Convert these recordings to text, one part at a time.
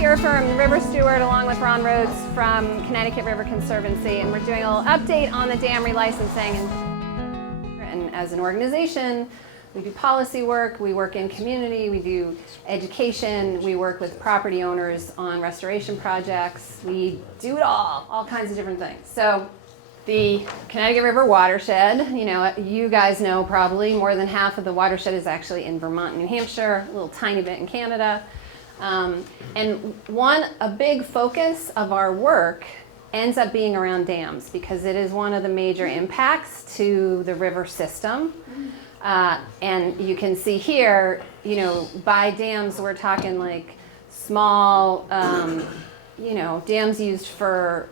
Kathy Urffer. I'm the River Steward along with Ron Rhodes from Connecticut River Conservancy, and we're doing a little update on the dam relicensing. And as an organization, we do policy work, we work in community, we do education, we work with property owners on restoration projects, we do it all kinds of different things. So the Connecticut River Watershed, you guys know probably more than half of the watershed is actually in Vermont and New Hampshire, a little tiny bit in Canada. And a big focus of our work ends up being around dams because it is one of the major impacts to the river system. And you can see here, by dams, we're talking like small, dams used for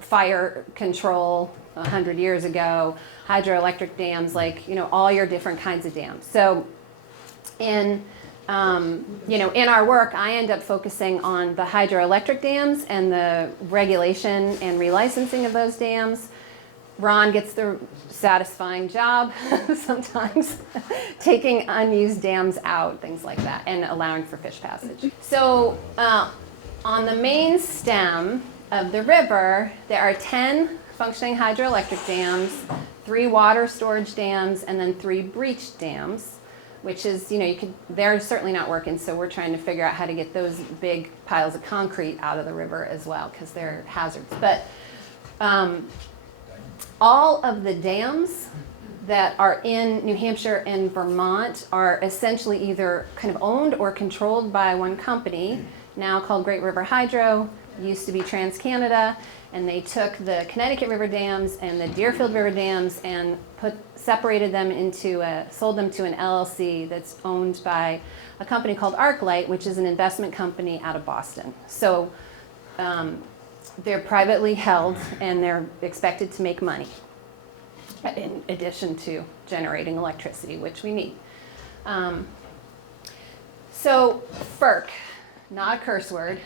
fire control 100 years ago, hydroelectric dams, all your different kinds of dams. So in our work, I end up focusing on the hydroelectric dams and the regulation and relicensing of those dams. Ron gets the satisfying job sometimes taking unused dams out, things like that, and allowing for fish passage. So on the main stem of the river, there are 10 functioning hydroelectric dams, 3 water storage dams, and then 3 breached dams, which is, they're certainly not working, so we're trying to figure out how to get those big piles of concrete out of the river as well, because they're hazards. But all of the dams that are in New Hampshire and Vermont are essentially either kind of owned or controlled by one company, now called Great River Hydro, used to be TransCanada, and they took the Connecticut River dams and the Deerfield River dams and separated them sold them to an LLC that's owned by a company called ArcLight, which is an investment company out of Boston. So they're privately held and they're expected to make money in addition to generating electricity, which we need. So FERC, not a curse word,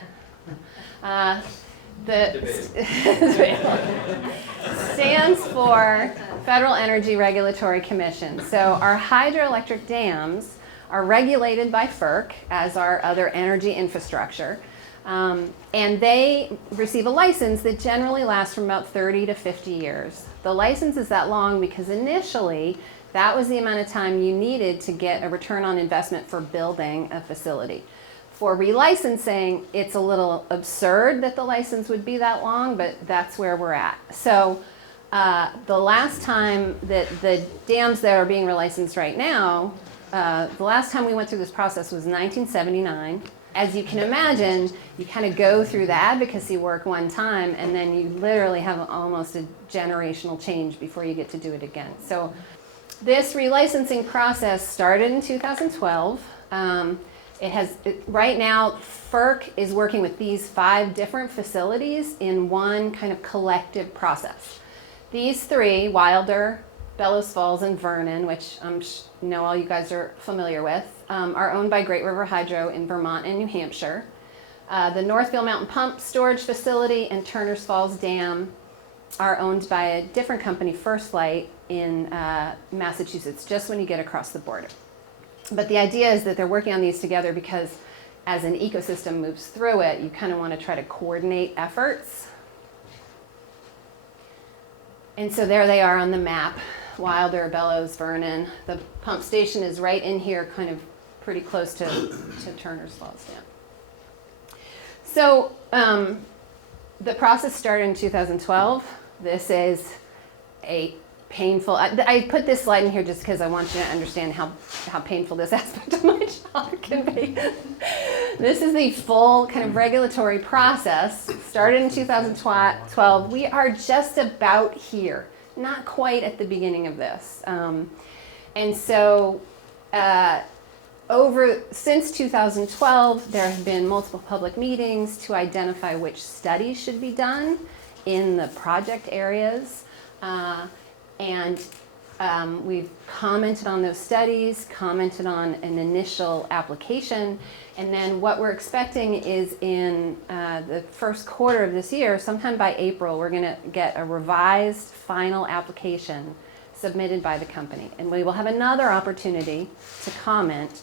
stands for Federal Energy Regulatory Commission. So our hydroelectric dams are regulated by FERC, as are other energy infrastructure. And they receive a license that generally lasts from about 30 to 50 years. The license is that long because initially that was the amount of time you needed to get a return on investment for building a facility. For relicensing, it's a little absurd that the license would be that long, but that's where we're at. So the last time that the dams that are being relicensed right now, the last time we went through this process was 1979. As you can imagine, you kind of go through the advocacy work one time and then you literally have almost a generational change before you get to do it again. So this relicensing process started in 2012. Right now, FERC is working with these 5 different facilities in one kind of collective process. These 3, Wilder, Bellows Falls, and Vernon, which I know all you guys are familiar with, are owned by Great River Hydro in Vermont and New Hampshire. The Northfield Mountain Pump Storage Facility and Turner's Falls Dam are owned by a different company, First Light, in Massachusetts, just when you get across the border. But the idea is that they're working on these together because as an ecosystem moves through it, you kind of want to try to coordinate efforts. And so there they are on the map, Wilder, Bellows, Vernon. The pump station is right in here, kind of pretty close to Turner's Falls Dam. So the process started in 2012. This is a painful, I put this slide in here just because I want you to understand how painful this aspect of my job can be. This is the full kind of regulatory process. Started in 2012. We are just about here, not quite at the beginning of this. And so since 2012, there have been multiple public meetings to identify which studies should be done in the project areas. And we've commented on those studies, commented on an initial application, and then what we're expecting is in the first quarter of this year, sometime by April, we're going to get a revised final application submitted by the company. And we will have another opportunity to comment,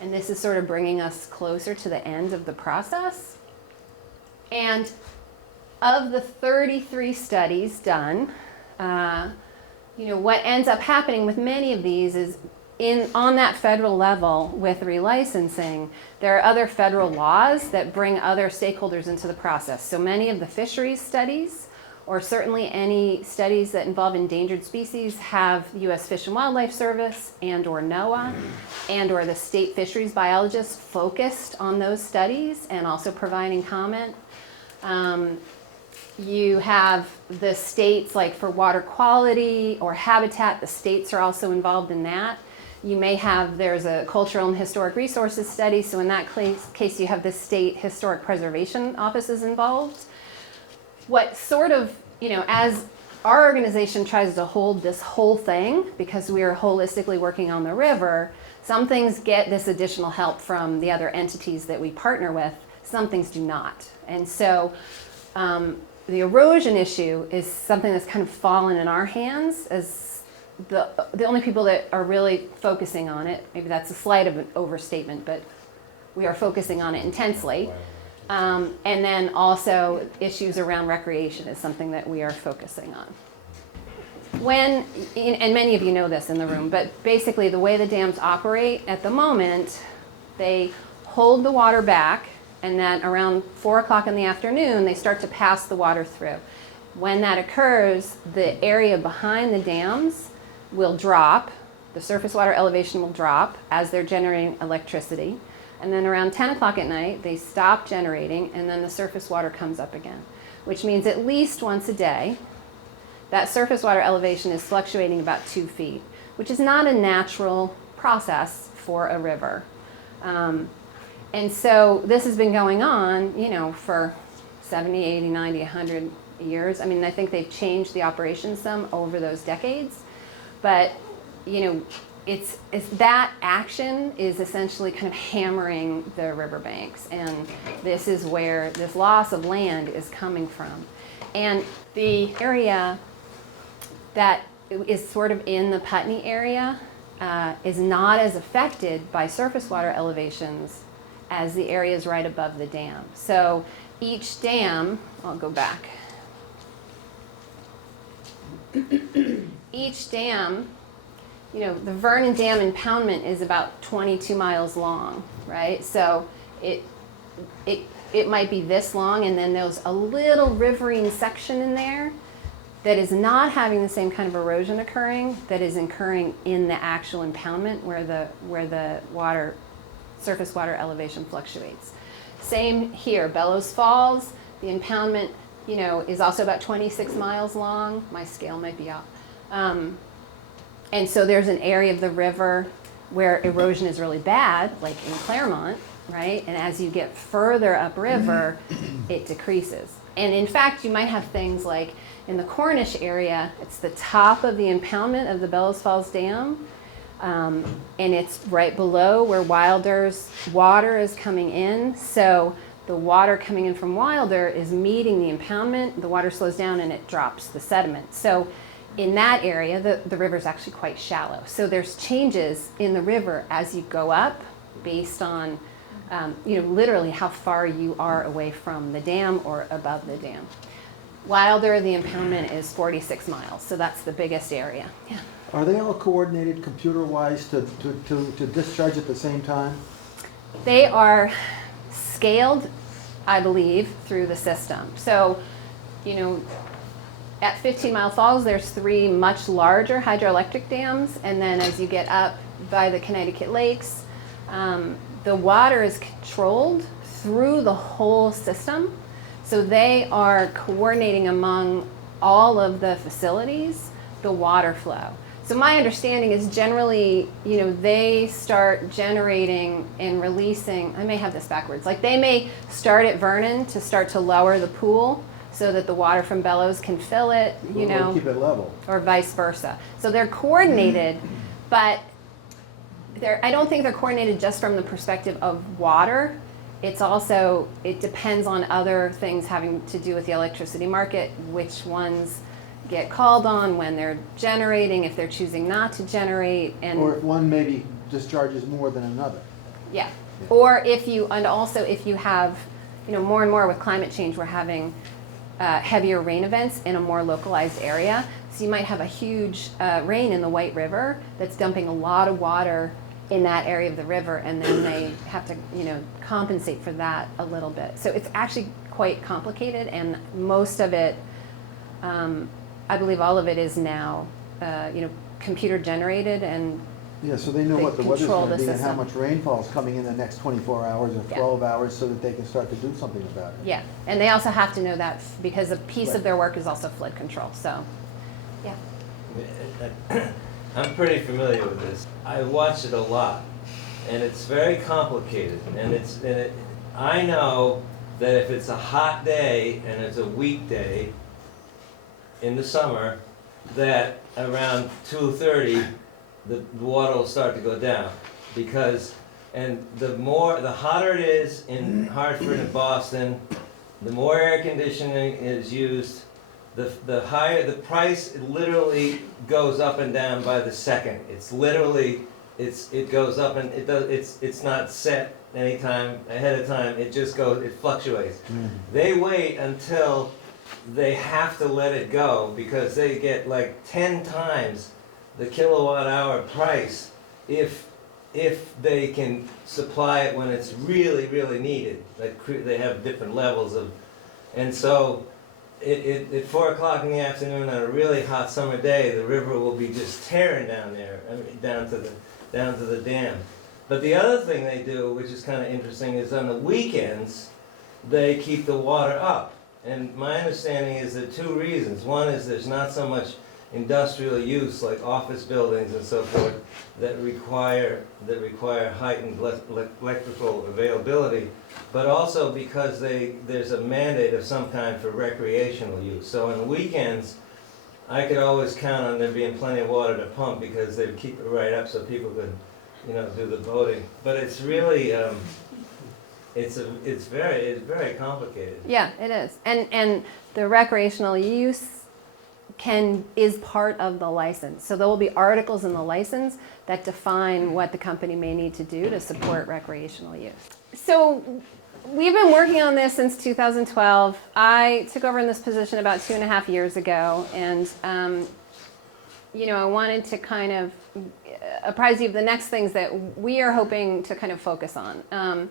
and this is sort of bringing us closer to the end of the process. And of the 33 studies done, what ends up happening with many of these is on that federal level with relicensing, there are other federal laws that bring other stakeholders into the process. So many of the fisheries studies, or certainly any studies that involve endangered species, have U.S. Fish and Wildlife Service and or NOAA and or the state fisheries biologists focused on those studies and also providing comment. You have the states, like for water quality or habitat, the states are also involved in that. You may have, there's a cultural and historic resources study, so in that case you have the state historic preservation offices involved. What sort of, as our organization tries to hold this whole thing, because we are holistically working on the river, some things get this additional help from the other entities that we partner with, some things do not. And so the erosion issue is something that's kind of fallen in our hands as the only people that are really focusing on it. Maybe that's a slight of an overstatement, but we are focusing on it intensely. And then also issues around recreation is something that we are focusing on. And many of you know this in the room, but basically the way the dams operate at the moment, they hold the water back, and then around 4 o'clock in the afternoon, they start to pass the water through. When that occurs, the area behind the dams will drop, the surface water elevation will drop as they're generating electricity. And then around 10 o'clock at night, they stop generating, and then the surface water comes up again, which means at least once a day, that surface water elevation is fluctuating about 2 feet, which is not a natural process for a river. And so this has been going on, for 70, 80, 90, 100 years. I mean, I think they've changed the operation some over those decades. But, it's that action is essentially kind of hammering the riverbanks. And this is where this loss of land is coming from. And the area that is sort of in the Putney area is not as affected by surface water elevations as the areas right above the dam. So each dam, I'll go back. Each dam, the Vernand Dam impoundment is about 22 miles long, right? So it might be this long, and then there's a little riverine section in there that is not having the same kind of erosion occurring that is occurring in the actual impoundment where the surface water elevation fluctuates. Same here, Bellows Falls, the impoundment, is also about 26 miles long. My scale might be off. And so there's an area of the river where erosion is really bad, like in Claremont, right? And as you get further upriver, it decreases. And in fact, you might have things like in the Corniche area, it's the top of the impoundment of the Bellows Falls Dam, and it's right below where Wilder's water is coming in. So the water coming in from Wilder is meeting the impoundment, the water slows down and it drops the sediment. So in that area, the river's actually quite shallow. So there's changes in the river as you go up based on, literally how far you are away from the dam or above the dam. Wilder, the impoundment is 46 miles, so that's the biggest area. Yeah. Are they all coordinated computer-wise to discharge at the same time? They are scaled, I believe, through the system. So, at 15 Mile Falls, there's 3 much larger hydroelectric dams, and then as you get up by the Connecticut lakes, the water is controlled through the whole system. So they are coordinating among all of the facilities the water flow. So my understanding is generally, they start generating and releasing, I may have this backwards, like they may start at Vernon to start to lower the pool so that the water from Bellows can fill it, keep it level, or vice versa. So they're coordinated, but I don't think they're coordinated just from the perspective of water. It's also, it depends on other things having to do with the electricity market, which ones get called on when they're generating, if they're choosing not to generate. Or if one maybe discharges more than another. Yeah. Or if you, and also if you have, more and more with climate change, we're having heavier rain events in a more localized area. So you might have a huge rain in the White River that's dumping a lot of water in that area of the river, and then they have to, compensate for that a little bit. So it's actually quite complicated, and most of it, I believe all of it is now, computer generated, and Yeah, so they know They what the weather's control gonna the be and how system. much rainfall is coming in the next 24 hours or Yeah. 12 hours so that they can start to do something about it. yeah, and they also have to know that because a piece Right. of their work is also flood control. So, yeah. I'm pretty familiar with this. I watch it a lot, and it's very complicated. I know that if it's a hot day and it's a weekday in the summer, that around 2:30 the water will start to go down, the hotter it is in Hartford and Boston, the more air conditioning is used, the higher the price. It literally goes up and down by the second. It goes up, and it's not set anytime ahead of time. It fluctuates. They wait until they have to let it go because they get like 10 times the kilowatt hour price if they can supply it when it's really, really needed. They have different levels of, and so at 4 o'clock in the afternoon on a really hot summer day, the river will be just tearing down there, down to the dam. But the other thing they do, which is kind of interesting, is on the weekends, they keep the water up. And my understanding is there are two reasons. One is there's not so much industrial use like office buildings and so forth that require heightened electrical availability, but also because there's a mandate of some kind for recreational use. So on the weekends, I could always count on there being plenty of water to pump because they'd keep it right up so people could, do the boating. But it's really, it's very complicated. Yeah, it is. And the recreational use is part of the license. So there will be articles in the license that define what the company may need to do to support recreational use. So we've been working on this since 2012. I took over in this position about 2.5 years ago, and I wanted to kind of apprise you of the next things that we are hoping to kind of focus on.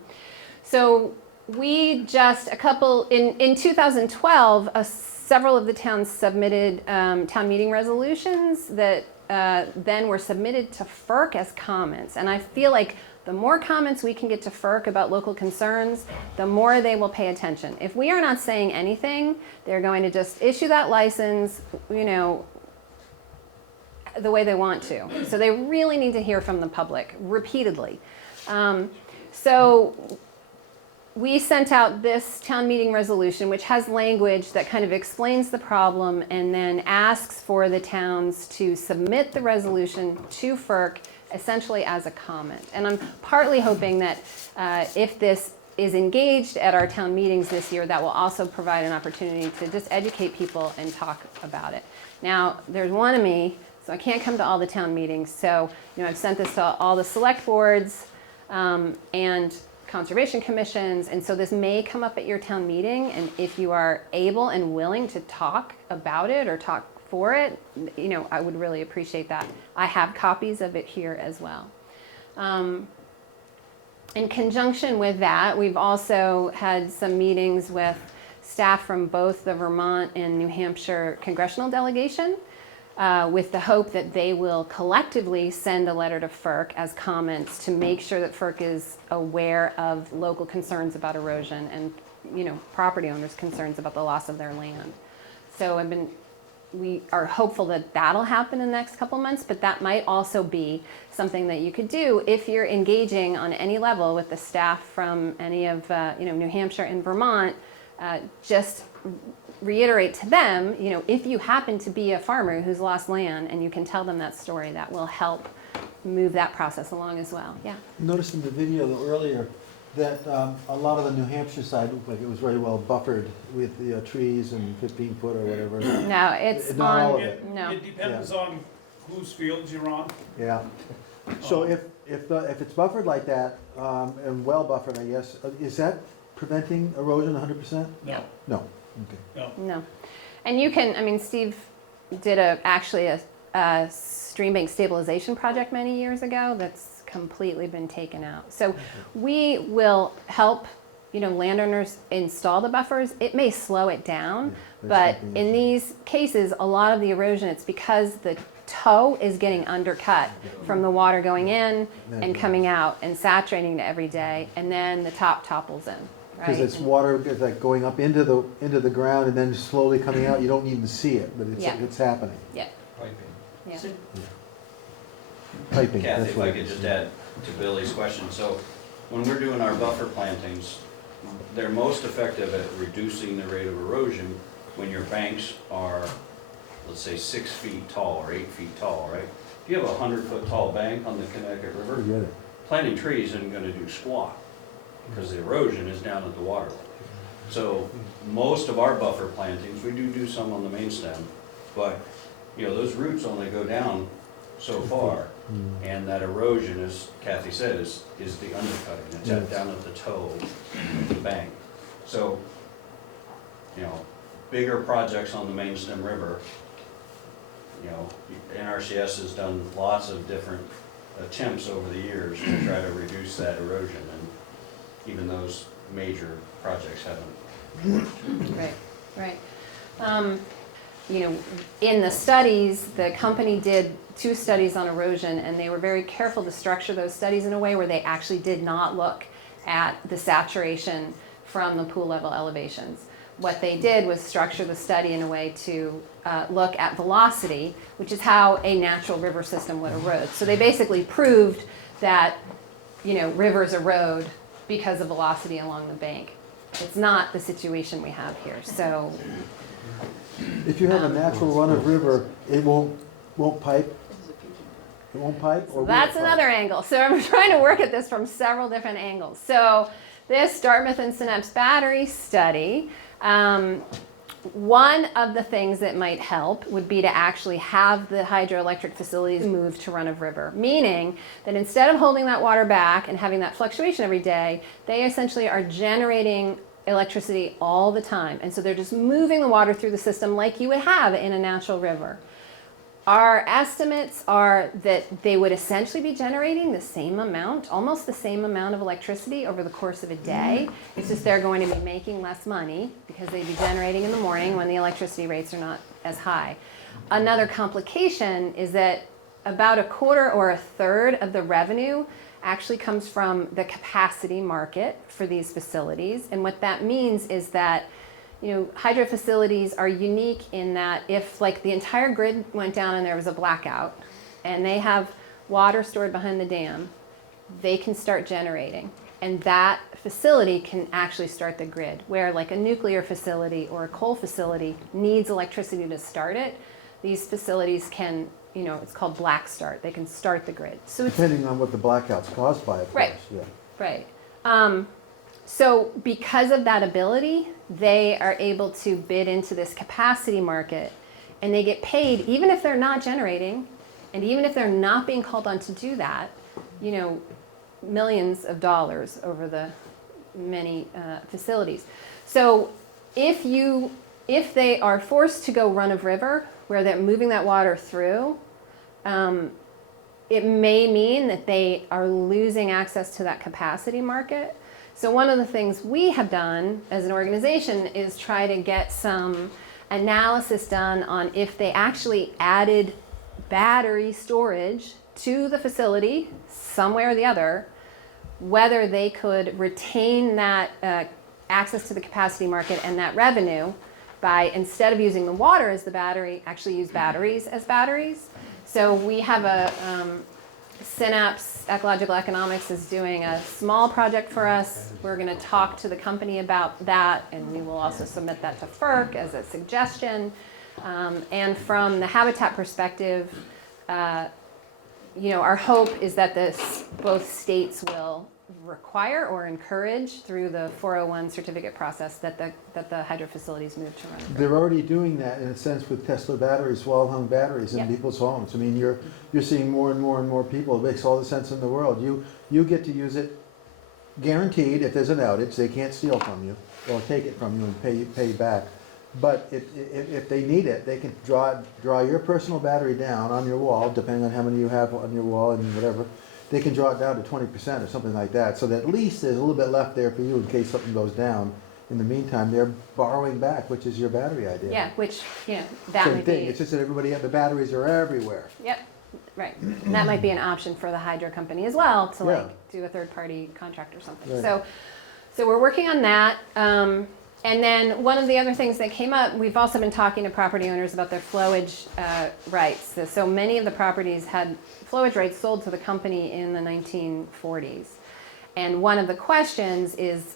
So we just in 2012, several of the towns submitted town meeting resolutions that then were submitted to FERC as comments. And I feel like the more comments we can get to FERC about local concerns, the more they will pay attention. If we are not saying anything, they're going to just issue that license, the way they want to. So they really need to hear from the public repeatedly. So we sent out this town meeting resolution, which has language that kind of explains the problem and then asks for the towns to submit the resolution to FERC essentially as a comment. And I'm partly hoping that if this is engaged at our town meetings this year, that will also provide an opportunity to just educate people and talk about it. Now, there's one of me, so I can't come to all the town meetings. So, I've sent this to all the select boards and conservation commissions, and so this may come up at your town meeting, and if you are able and willing to talk about it or talk for it, I would really appreciate that. I have copies of it here as well. In conjunction with that, we've also had some meetings with staff from both the Vermont and New Hampshire congressional delegation, with the hope that they will collectively send a letter to FERC as comments to make sure that FERC is aware of local concerns about erosion and, property owners' concerns about the loss of their land. So we are hopeful that that'll happen in the next couple months, but that might also be something that you could do if you're engaging on any level with the staff from any of, New Hampshire and Vermont. Just reiterate to them, if you happen to be a farmer who's lost land and you can tell them that story, that will help move that process along as well. Yeah. Noticed in the video earlier that a lot of the New Hampshire side looked like it was very well buffered with the trees and 15 foot or whatever. No, it's Not all on. of it. No. It depends on whose fields you're on. Yeah. So if it's buffered like that and well buffered, I guess, is that preventing erosion 100%? No, No, okay. no. No. And you can, I mean, Steve did actually a stream bank stabilization project many years ago that's completely been taken out. So we will help, landowners install the buffers. It may slow it down, but in these cases, a lot of the erosion, it's because the toe is getting undercut from the water going in and coming out and saturating it every day, and then the top topples in. Because Right? it's water like going up into the ground and then slowly coming out. You don't even see it, but it's happening. Yeah. Yeah. Piping. Kathy, that's if what I it could is. just add to Billy's question, so when we're doing our buffer plantings, they're most effective at reducing the rate of erosion when your banks are, let's say, 6 feet tall or 8 feet tall, right? If you have a 100-foot tall bank on the Connecticut River, Forget it. planting trees isn't gonna do squat, because the erosion is down at the water level. So most of our buffer plantings, we do some on the main stem, but, those roots only go down so far, and that erosion, as Kathy said, is the undercutting. It's down at the toe of the bank. So, bigger projects on the main stem river, NRCS has done lots of different attempts over the years to try to reduce that erosion, and even those major projects haven't. Right. In the studies, the company did 2 studies on erosion, and they were very careful to structure those studies in a way where they actually did not look at the saturation from the pool level elevations. What they did was structure the study in a way to look at velocity, which is how a natural river system would erode. So they basically proved that, rivers erode because of velocity along the bank. It's not the situation we have here. So If you have a natural run of river, it won't pipe? It won't pipe? Or will that's it pipe? another angle. So I'm trying to work at this from several different angles. So this Dartmouth and Synapse battery study, one of the things that might help would be to actually have the hydroelectric facilities move to run of river, meaning that instead of holding that water back and having that fluctuation every day, they essentially are generating electricity all the time. And so they're just moving the water through the system like you would have in a natural river. Our estimates are that they would essentially be generating the same amount, almost the same amount of electricity over the course of a day. It's just they're going to be making less money because they'd be generating in the morning when the electricity rates are not as high. Another complication is that about a quarter or a third of the revenue actually comes from the capacity market for these facilities. And what that means is that hydro facilities are unique in that if the entire grid went down and there was a blackout and they have water stored behind the dam, they can start generating. And that facility can actually start the grid, where a nuclear facility or a coal facility needs electricity to start it. These facilities can, it's called black start. They can start the grid. So it's Depending on what the blackout's caused by, of Right. course. Yeah. right. So because of that ability, they are able to bid into this capacity market, and they get paid even if they're not generating, and even if they're not being called on to do that, millions of dollars over the many facilities. So if they are forced to go run of river, where they're moving that water through, it may mean that they are losing access to that capacity market. So one of the things we have done as an organization is try to get some analysis done on if they actually added battery storage to the facility, some way or the other, whether they could retain that access to the capacity market and that revenue by, instead of using the water as the battery, actually use batteries as batteries. So we have a Synapse Ecological Economics is doing a small project for us. We're going to talk to the company about that, and we will also submit that to FERC as a suggestion. And from the habitat perspective, our hope is that both states will require or encourage through the 401 certificate process that the hydro facilities move to run. They're already doing that in a sense with Tesla batteries, wall-hung batteries in Yep. people's homes. I mean, you're seeing more and more and more people. It makes all the sense in the world. You get to use it guaranteed, if there's an outage, they can't steal from you, or take it from you and pay you back. But if they need it, they can draw your personal battery down on your wall, depending on how many you have on your wall and whatever. They can draw it down to 20% or something like that, so that at least there's a little bit left there for you in case something goes down. In the meantime, they're borrowing back, which is your battery idea. Yeah, which, that Same might thing, be, it's just that the batteries are everywhere. yep, right. And that might be an option for the hydro company as well, to Yeah. do a third-party contract or something. Right. So we're working on that. And then one of the other things that came up, we've also been talking to property owners about their flowage rights. So many of the properties had flowage rights sold to the company in the 1940s. And one of the questions is,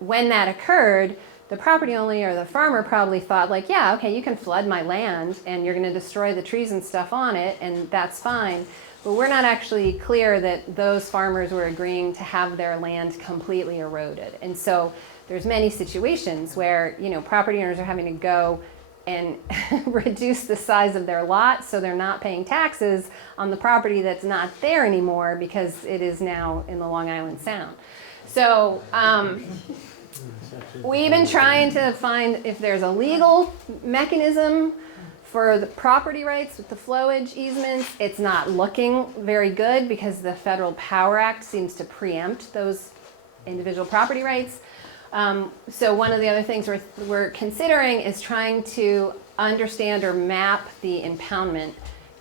when that occurred, the property owner or the farmer probably thought like, yeah, okay, you can flood my land and you're going to destroy the trees and stuff on it, and that's fine. But we're not actually clear that those farmers were agreeing to have their land completely eroded. And so there's many situations where, property owners are having to go and reduce the size of their lot so they're not paying taxes on the property that's not there anymore because it is now in the Long Island Sound. So we've been trying to find if there's a legal mechanism for the property rights with the flowage easements. It's not looking very good because the Federal Power Act seems to preempt those individual property rights. So one of the other things we're considering is trying to understand or map the impoundment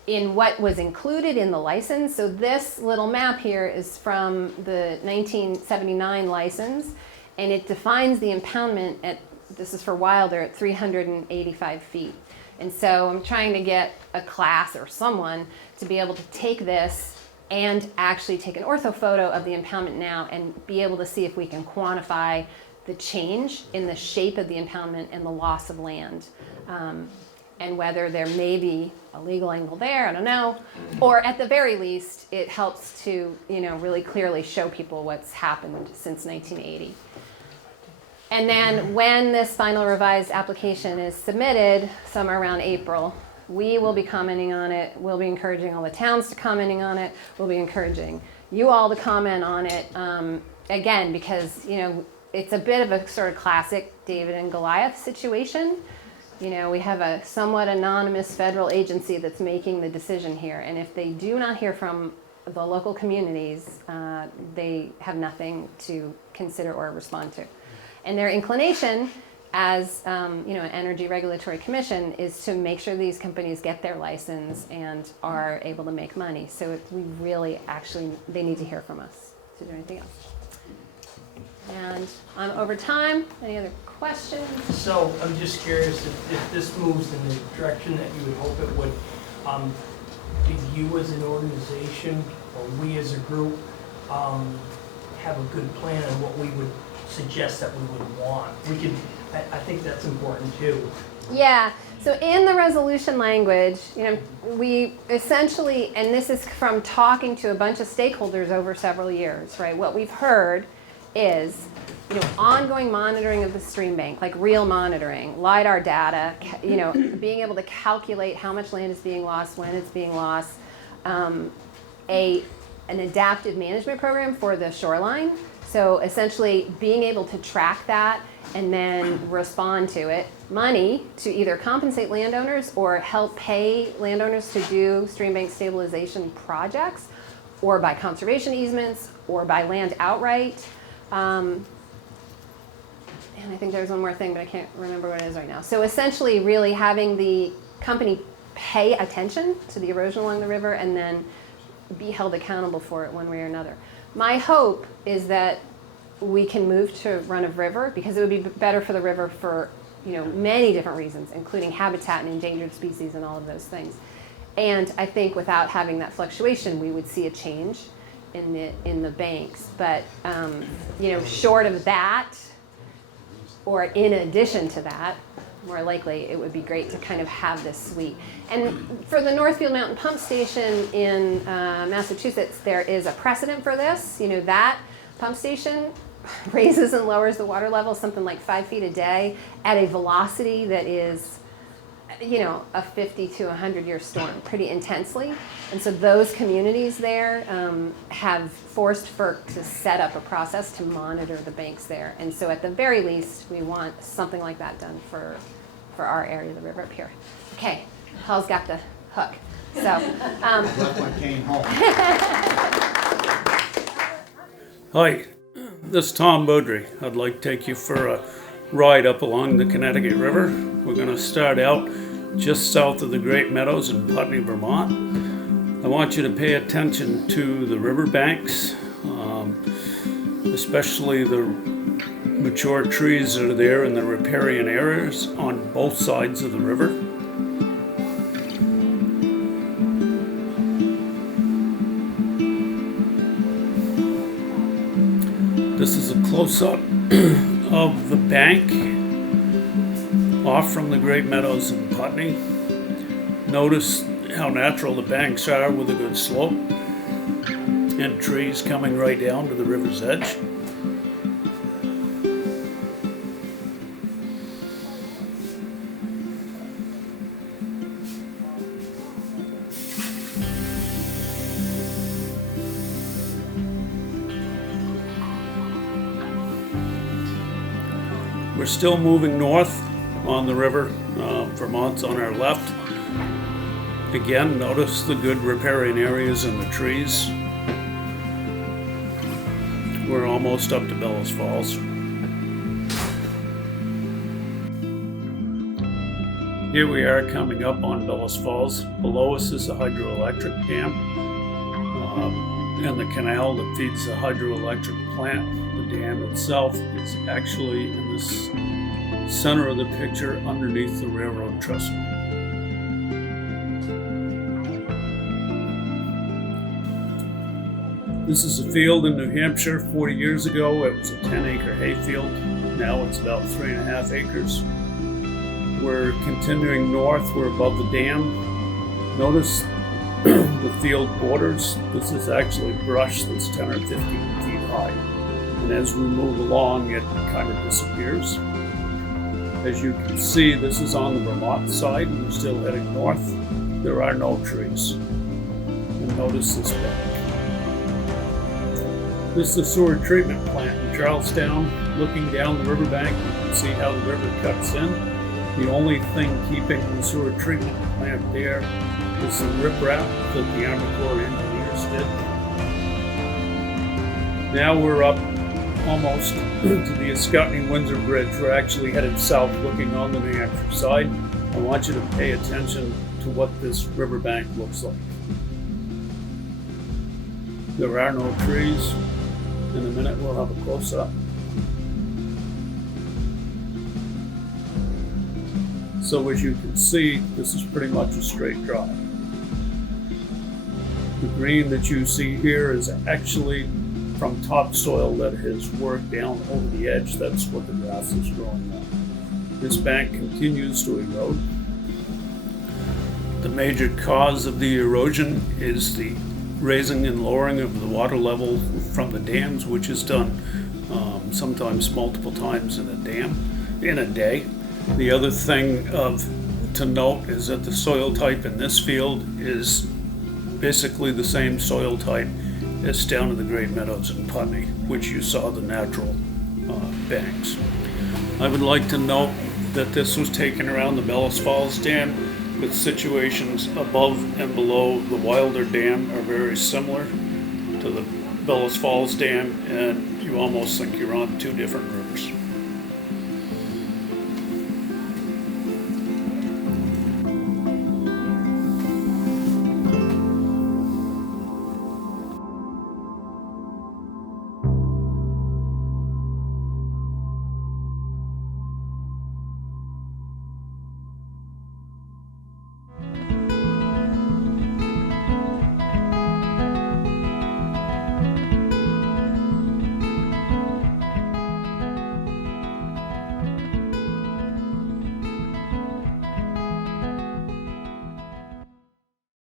in what was included in the license. So this little map here is from the 1979 license, and it defines the impoundment this is for Wilder, at 385 feet. And so I'm trying to get a class or someone to be able to take this and actually take an orthophoto of the impoundment now and be able to see if we can quantify the change in the shape of the impoundment and the loss of land, and whether there may be a legal angle there, I don't know, or at the very least, it helps to really clearly show people what's happened since 1980. And then when this final revised application is submitted, somewhere around April, we will be commenting on it. We'll be encouraging all the towns to commenting on it. We'll be encouraging you all to comment on it, again, because it's a bit of a sort of classic David and Goliath situation. We have a somewhat anonymous federal agency that's making the decision here. And if they do not hear from the local communities, they have nothing to consider or respond to. And their inclination as an energy regulatory commission is to make sure these companies get their license and are able to make money. So we really they need to hear from us to do anything else. And over time, any other questions? So I'm just curious if this moves in the direction that you would hope it would, do you as an organization or we as a group have a good plan on what we would suggest that we would want? I think that's important too. Yeah, so in the resolution language, we essentially, and this is from talking to a bunch of stakeholders over several years, right? What we've heard is, ongoing monitoring of the stream bank, like real monitoring, LiDAR data, being able to calculate how much land is being lost, when it's being lost, an adaptive management program for the shoreline. So essentially being able to track that and then respond to it. Money to either compensate landowners or help pay landowners to do stream bank stabilization projects, or by conservation easements, or by land outright. And I think there's one more thing, but I can't remember what it is right now. So essentially really having the company pay attention to the erosion along the river and then be held accountable for it one way or another. My hope is that we can move to run-of-river, because it would be better for the river for many different reasons, including habitat and endangered species and all of those things. And I think without having that fluctuation, we would see a change in the banks. But short of that, or in addition to that, more likely it would be great to kind of have this suite. And for the Northfield Mountain Pump Station in Massachusetts, there is a precedent for this. That pump station raises and lowers the water level something like 5 feet a day at a velocity that is you know, a 50 to 100-year storm pretty intensely. And so those communities there have forced FERC to set up a process to monitor the banks there. And so at the very least, we want something like that done for our area of the river up here. Okay, Paul's got the hook. So, Left my cane home. Hi, this is Tom Beaudry. I'd like to take you for a ride up along the Connecticut River. We're going to start out just south of the Great Meadows in Putney, Vermont. I want you to pay attention to the river banks, especially the mature trees that are there in the riparian areas on both sides of the river. This is a close-up of the bank off from the Great Meadows in Putney. Notice how natural the banks are with a good slope and trees coming right down to the river's edge. We're still moving north on the river. Vermont's on our left. Again, notice the good riparian areas in the trees. We're almost up to Bellows Falls. Here we are coming up on Bellows Falls. Below us is the Hydroelectric Dam and the canal that feeds the hydroelectric plant. The dam itself is actually in this center of the picture underneath the railroad trestle. This is a field in New Hampshire. 40 years ago it was a 10-acre hayfield. Now it's about 3.5 acres. We're continuing north. We're above the dam. Notice the field borders. This is actually brush that's 10 or 15 feet high. And as we move along, it kind of disappears. As you can see, this is on the Vermont side. We're still heading north. There are no trees. And notice this bank. This is the sewer treatment plant in Charlestown. Looking down the riverbank, you can see how the river cuts in. The only thing keeping the sewer treatment plant there is the riprap that the Army Corps engineers did. Now we're up almost to the Ascutney-Windsor Bridge. We're actually headed south looking on the New Hampshire side. I want you to pay attention to what this riverbank looks like. There are no trees. In a minute we'll have a close-up. So as you can see, this is pretty much a straight drive. The green that you see here is actually from topsoil that has worked down over the edge. That's what the grass is growing on. This bank continues to erode. The major cause of the erosion is the raising and lowering of the water level from the dams, which is done sometimes multiple times in a day. The other thing to note is that the soil type in this field is basically the same soil type as down in the Great Meadows in Putney, which you saw the natural banks. I would like to note that this was taken around the Bellows Falls Dam, with situations above and below the Wilder Dam are very similar to the Bellows Falls Dam, and you almost think you're on two different rivers.